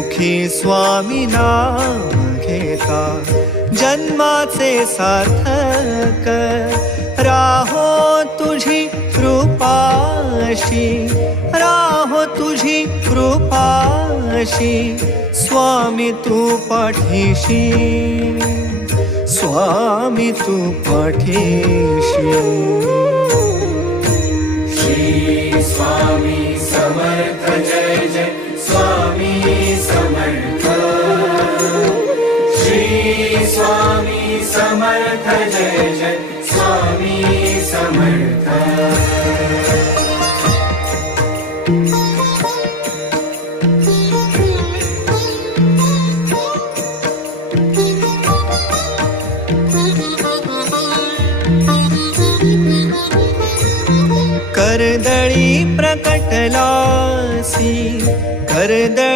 मुखी स्वामी नाम घेता जन्माचे सार्थक राहो तुझी कृपाशी, राहो तुझी कृपाशी स्वामी तू पाठीशी, स्वामी तू पाठीशी. श्री स्वामी समर्थ जय जय स्वामी समर्थ. श्री स्वामी समर्थ जय जय स्वामी समर्थ. कर्दळी प्रकटलासी, कर्दळी